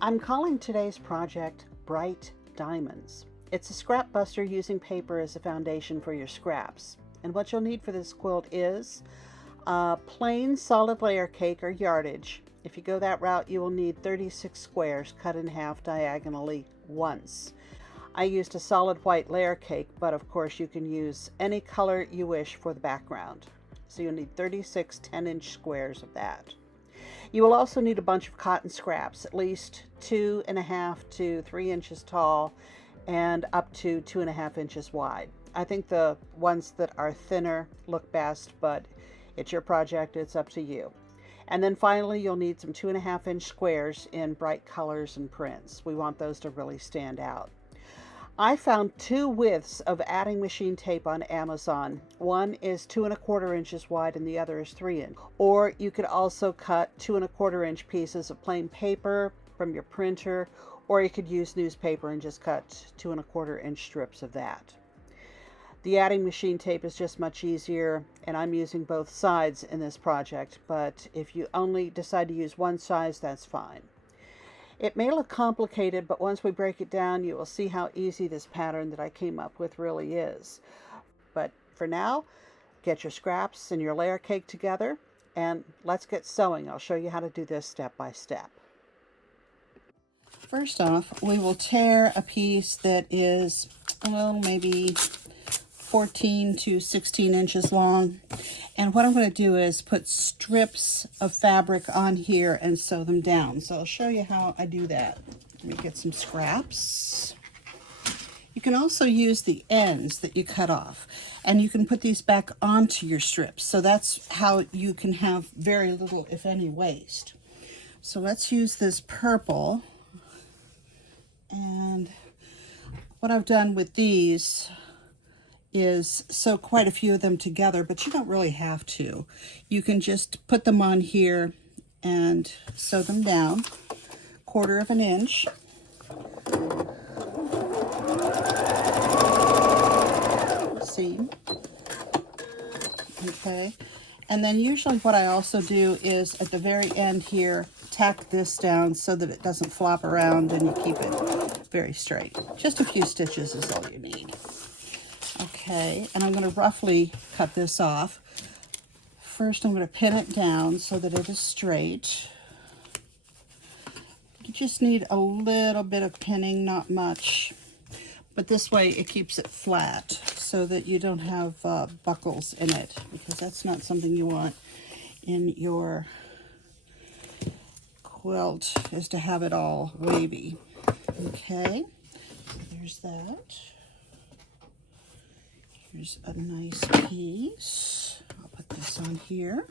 I'm calling today's project Bright Diamonds. It's a scrap buster using paper as a foundation for your scraps. And what you'll need for this quilt is a plain solid layer cake or yardage. If you go that route, you will need 36 squares cut in half diagonally once. I used a solid white layer cake, but of course you can use any color you wish for the background. So you'll need 36 10-inch squares of that. You will also need a bunch of cotton scraps, at least 2.5 to 3 inches tall and up to 2.5 inches wide. I think the ones that are thinner look best, but it's your project, it's up to you. And then finally, you'll need some 2.5-inch squares in bright colors and prints. We want those to really stand out. I found two widths of adding machine tape on Amazon. One is 2.25 inches wide and the other is 3 inch. Or you could also cut 2.25 inch pieces of plain paper from your printer, or you could use newspaper and just cut 2.25 inch strips of that. The adding machine tape is just much easier, and I'm using both sides in this project, but if you only decide to use one size, that's fine. It may look complicated, but once we break it down, you will see how easy this pattern that I came up with really is. But for now, get your scraps and your layer cake together, and let's get sewing. I'll show you how to do this step by step. First off, we will tear a piece that is, maybe 14 to 16 inches long. And what I'm going to do is put strips of fabric on here and sew them down. So I'll show you how I do that. Let me get some scraps. You can also use the ends that you cut off, and you can put these back onto your strips. So that's how you can have very little, if any, waste. So let's use this purple. And what I've done with these is sew quite a few of them together, but you don't really have to. You can just put them on here and sew them down 1/4 inch. Seam. Okay. And then usually what I also do is at the very end here, tack this down so that it doesn't flop around and you keep it very straight. Just a few stitches is all you need. Okay, and I'm going to roughly cut this off. First, I'm going to pin it down so that it is straight. You just need a little bit of pinning, not much. But this way it keeps it flat so that you don't have buckles in it, because that's not something you want in your quilt, is to have it all wavy. Okay, so there's that. Here's a nice piece. I'll put this on here.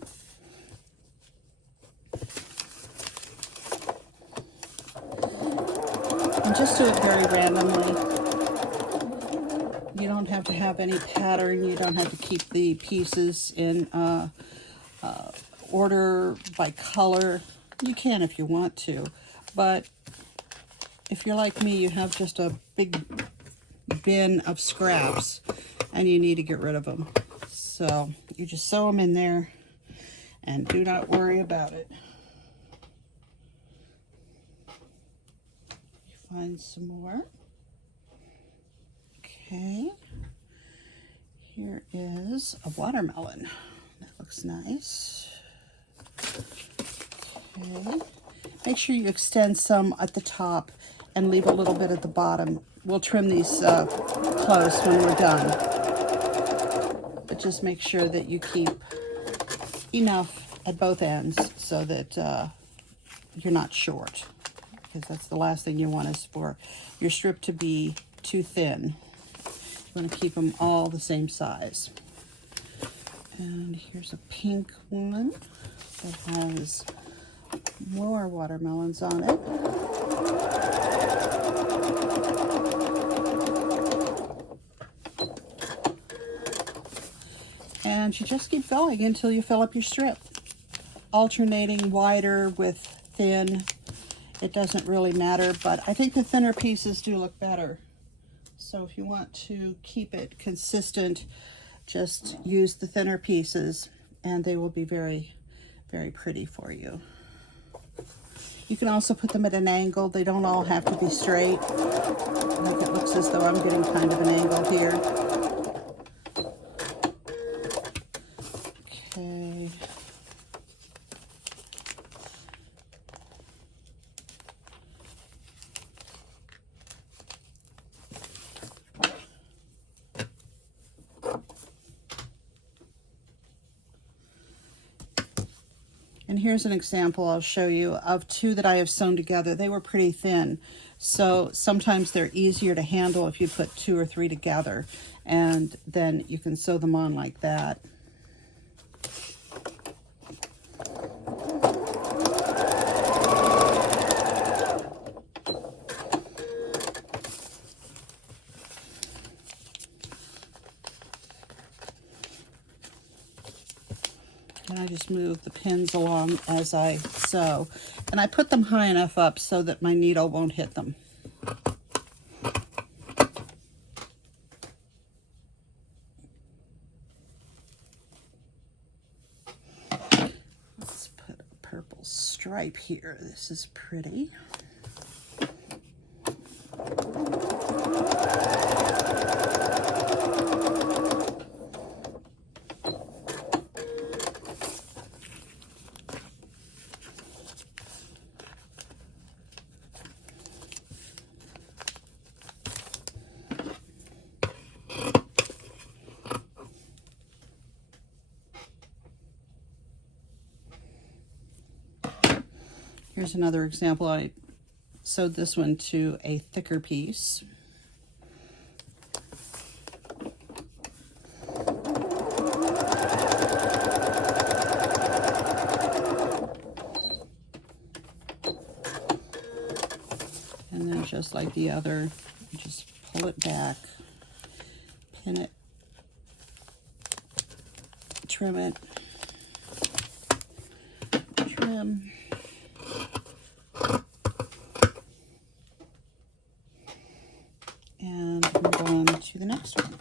And just do it very randomly. You don't have to have any pattern. You don't have to keep the pieces in order by color. You can if you want to, but if you're like me, you have just a big bin of scraps and you need to get rid of them. So you just sew them in there and do not worry about it. Find some more. Okay. Here is a watermelon. That looks nice. Okay. Make sure you extend some at the top and leave a little bit at the bottom. We'll trim these close when we're done. But just make sure that you keep enough at both ends so that you're not short, because that's the last thing you want is for your strip to be too thin. You want to keep them all the same size. And here's a pink one that has more watermelons on it. And you just keep going until you fill up your strip, alternating wider with thin. It doesn't really matter, but I think the thinner pieces do look better. So if you want to keep it consistent, just use the thinner pieces and they will be very, very pretty for you. You can also put them at an angle. They don't all have to be straight. Like it looks as though I'm getting kind of an angle here. Okay. And here's an example I'll show you of two that I have sewn together. They were pretty thin, so sometimes they're easier to handle if you put 2 or 3 together, and then you can sew them on like that. And I just move the pins along as I sew. And I put them high enough up so that my needle won't hit them. Let's put a purple stripe here. This is pretty. Here's another example. I sewed this one to a thicker piece. And then just like the other, just pull it back, pin it, trim it, trim. And move on to the next one.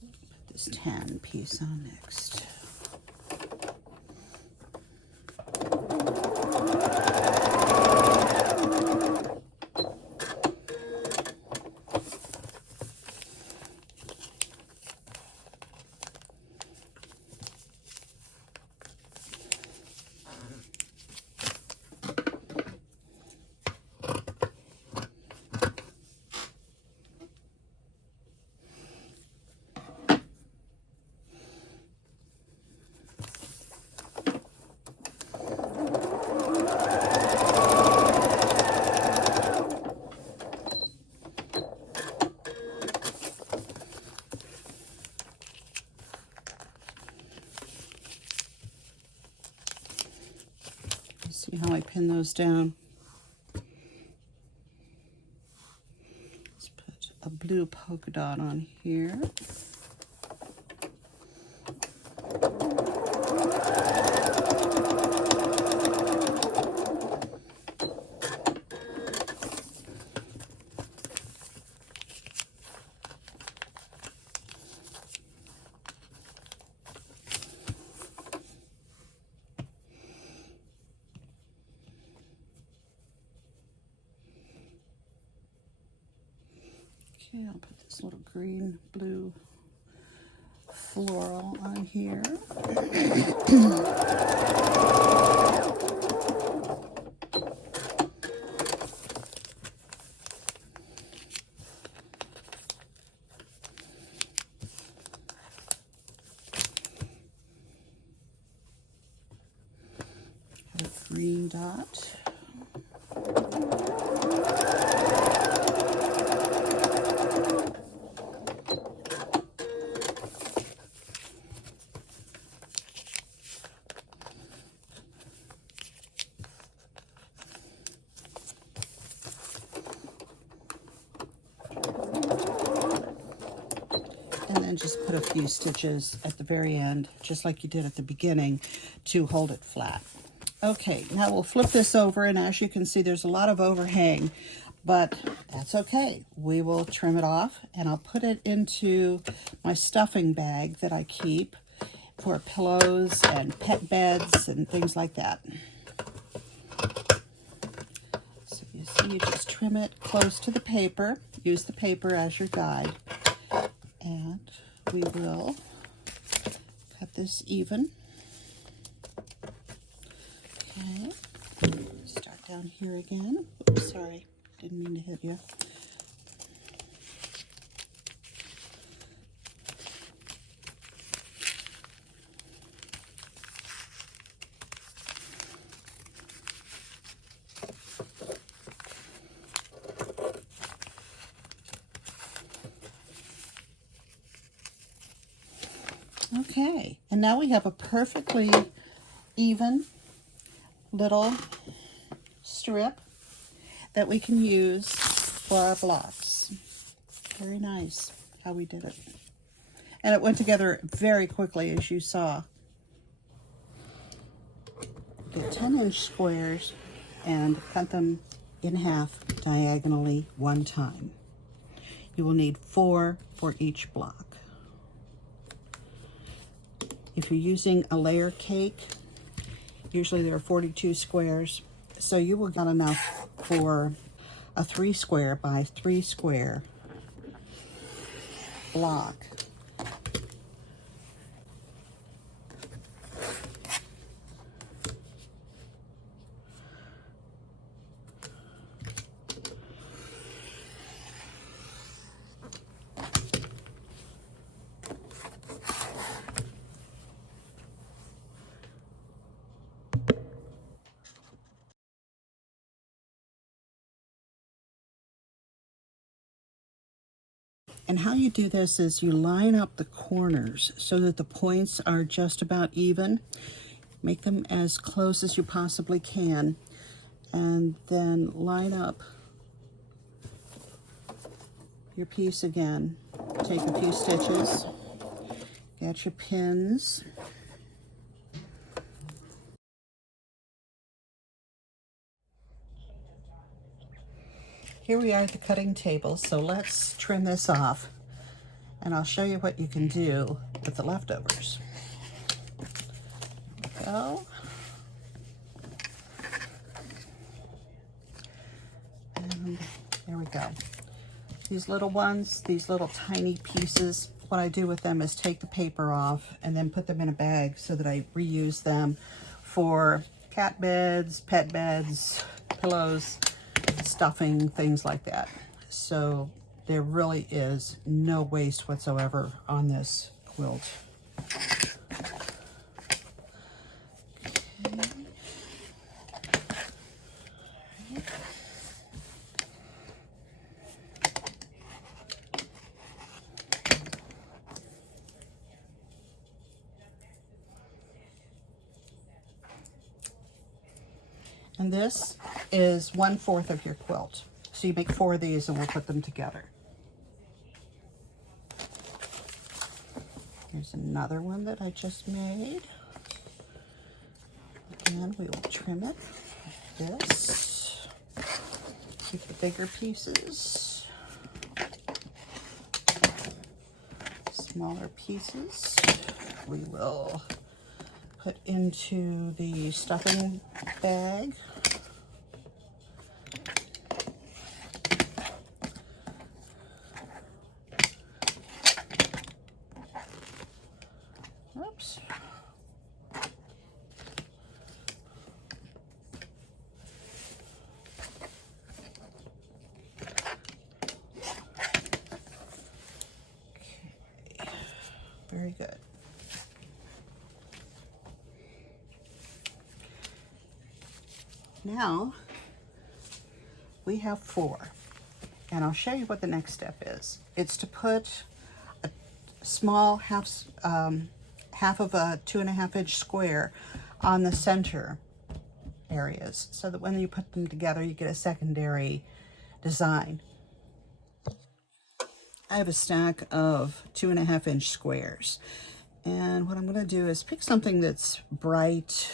Put this tan piece on next. See how I pin those down? Let's put a blue polka dot on here. Okay, I'll put this little green, blue floral on here. Got a green dot. And then just put a few stitches at the very end, just like you did at the beginning, to hold it flat. Okay, now we'll flip this over, and as you can see, there's a lot of overhang, but that's okay. We will trim it off, and I'll put it into my stuffing bag that I keep for pillows and pet beds and things like that. So you see, you just trim it close to the paper. Use the paper as your guide. And we will cut this even. Okay. Start down here again. Oops, sorry, didn't mean to hit you. Okay, and now we have a perfectly even little strip that we can use for our blocks. Very nice how we did it. And it went together very quickly, as you saw. Get 10-inch squares and cut them in half diagonally one time. You will need 4 for each block. If you're using a layer cake, usually there are 42 squares, so you will get enough for a 3 square by 3 square block. And how you do this is you line up the corners so that the points are just about even. Make them as close as you possibly can, and then line up your piece again. Take a few stitches, get your pins. Here we are at the cutting table, so let's trim this off, and I'll show you what you can do with the leftovers. There we go. And there we go. These little ones, these little tiny pieces, what I do with them is take the paper off and then put them in a bag so that I reuse them for cat beds, pet beds, pillows, stuffing, things like that. So there really is no waste whatsoever on this quilt. And this is 1/4 of your quilt. So you make 4 of these and we'll put them together. Here's another one that I just made. Again, we will trim it like this. Keep the bigger pieces. Smaller pieces we will put into the stuffing bag. Oops. Okay. Very good. Now we have 4, and I'll show you what the next step is. It's to put a small half of a 2.5-inch square on the center areas so that when you put them together you get a secondary design. I have a stack of 2.5-inch squares, and what I'm going to do is pick something that's bright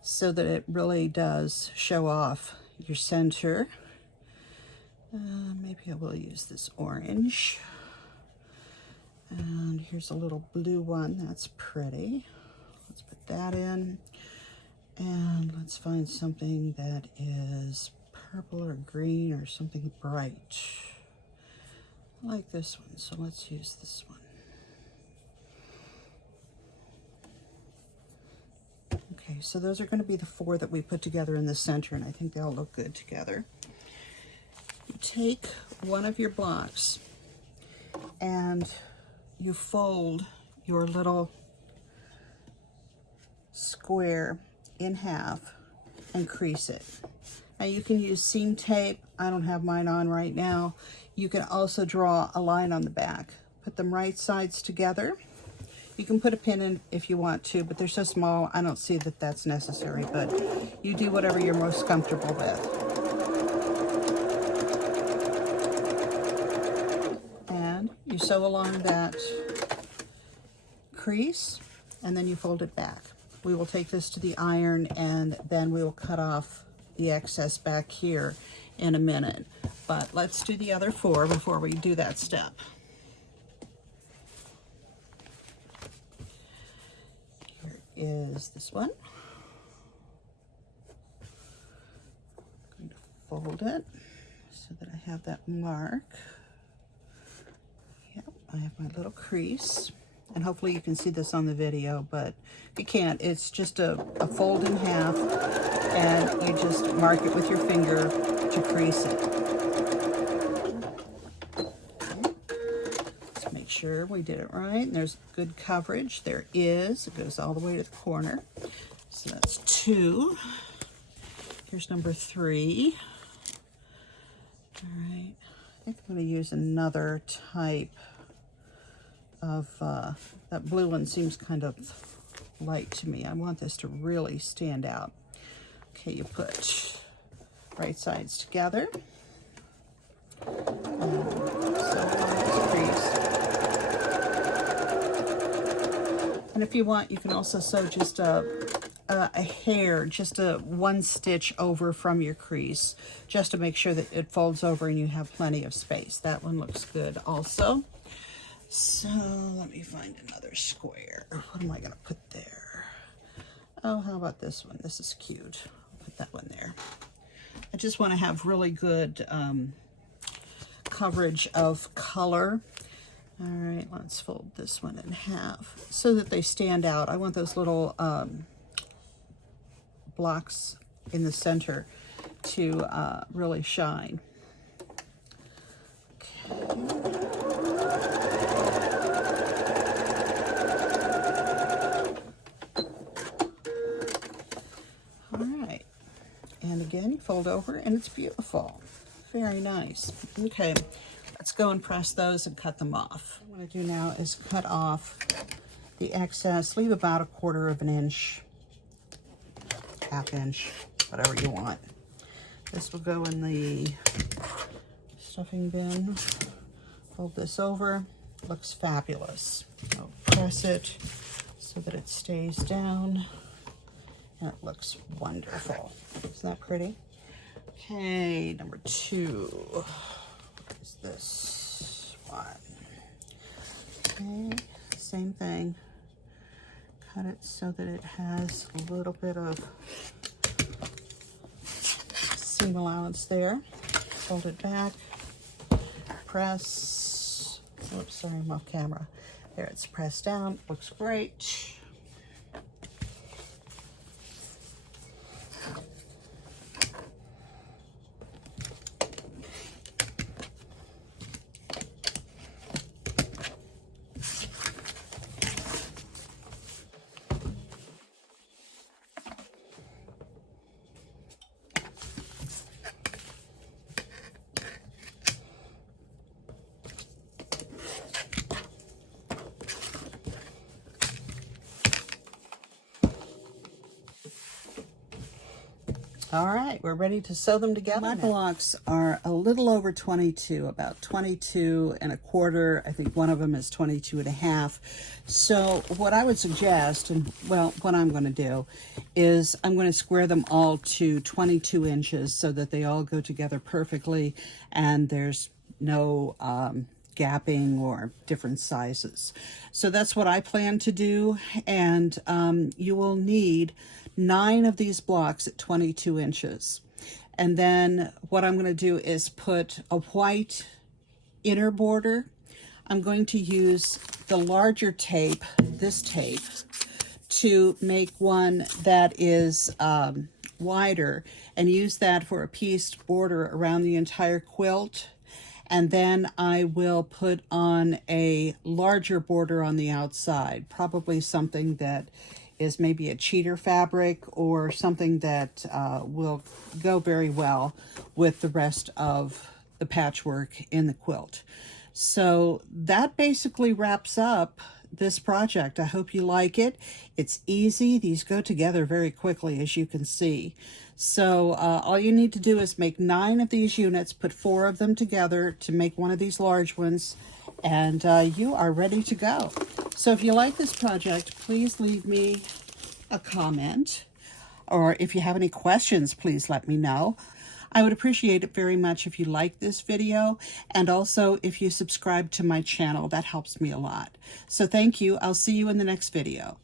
so that it really does show off your center. Maybe I will use this orange. And here's a little blue one. That's pretty. Let's put that in. And let's find something that is purple or green or something bright. I like this one, so let's use this one. Okay, so those are going to be the 4 that we put together in the center, and I think they'll look good together. You take one of your blocks and you fold your little square in half and crease it. Now you can use seam tape. I don't have mine on right now. You can also draw a line on the back. Put them right sides together. You can put a pin in if you want to, but they're so small, I don't see that that's necessary, but you do whatever you're most comfortable with. And you sew along that crease, and then you fold it back. We will take this to the iron, and then we will cut off the excess back here in a minute. But let's do the other 4 before we do that step. Is this one. I'm going to fold it so that I have that mark. Yep, I have my little crease, and hopefully you can see this on the video, but you can't. It's just a fold in half, and you just mark it with your finger to crease it. Sure we did it right, and there's good coverage. There is. It goes all the way to the corner. So that's 2. Here's number 3. All right. I think I'm going to use another type of, that blue one seems kind of light to me. I want this to really stand out. Okay, you put right sides together. And if you want, you can also sew just a hair, just a 1 stitch over from your crease, just to make sure that it folds over and you have plenty of space. That one looks good also. So let me find another square. What am I going to put there? Oh, how about this one? This is cute. I'll put that one there. I just want to have really good coverage of color. All right, let's fold this one in half so that they stand out. I want those little blocks in the center to really shine. Okay. All right, and again, you fold over, and it's beautiful. Very nice. Okay. Let's go and press those and cut them off. What I'm going to do now is cut off the excess. Leave about 1/4 of an inch, 1/2 inch, whatever you want. This will go in the stuffing bin. Fold this over. Looks fabulous. I'll press it so that it stays down, and it looks wonderful. Isn't that pretty? Okay, number 2. Is this one. Okay, same thing. Cut it so that it has a little bit of seam allowance there. Fold it back, press. Oops, sorry, I'm off camera. There, it's pressed down. Looks great. All right, we're ready to sew them together. My blocks are a little over 22, about 22 and a quarter. I think one of them is 22 and a half. So what I would suggest, and well, what I'm going to do is I'm going to square them all to 22 inches so that they all go together perfectly and there's no gapping or different sizes. So that's what I plan to do, and you will need 9 of these blocks at 22 inches. And then what I'm going to do is put a white inner border. I'm going to use the larger tape, this tape, to make one that is wider, and use that for a pieced border around the entire quilt. And then I will put on a larger border on the outside, probably something that is maybe a cheater fabric or something that will go very well with the rest of the patchwork in the quilt. So that basically wraps up this project. I hope you like it. It's easy. These go together very quickly, as you can see. So all you need to do is make 9 of these units, put 4 of them together to make one of these large ones, and you are ready to go. So if you like this project, please leave me a comment, or if you have any questions, please let me know. I would appreciate it very much if you like this video, and also if you subscribe to my channel. That helps me a lot. So thank you. I'll see you in the next video.